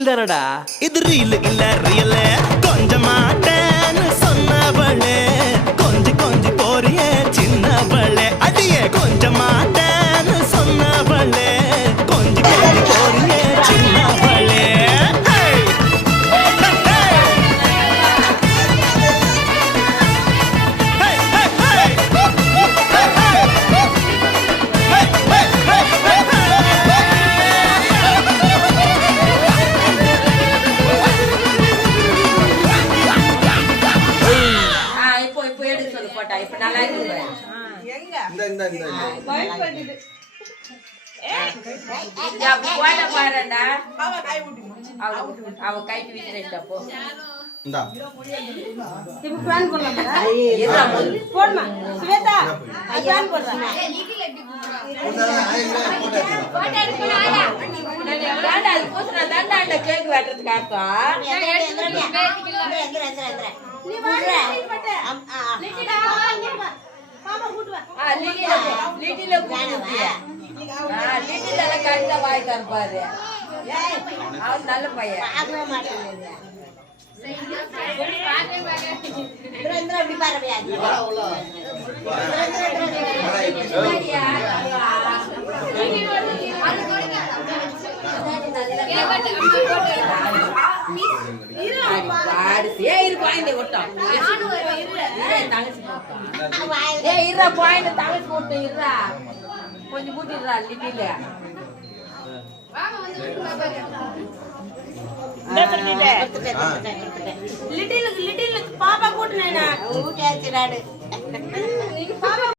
இது ரீல் இல்ல ரியல் கொஞ்சம் மாட்டேன்னு சொன்னவளே கொஞ்சம் கொஞ்சம் போறிய சின்னவளே அடியே கொஞ்சம் மாட்டேன்னு சொன்னவளே கொஞ்சம் கொஞ்சம் போறிய சின்னவளே அவ கைக்கு விட்டுறப்போ கேக் வெட்டுறதுக்கு வாய்க்காரு அவன் நல்ல பையன் கொஞ்சம் கூட்டிடுறா லிட்டில் பாப்பா கூட்டினேன்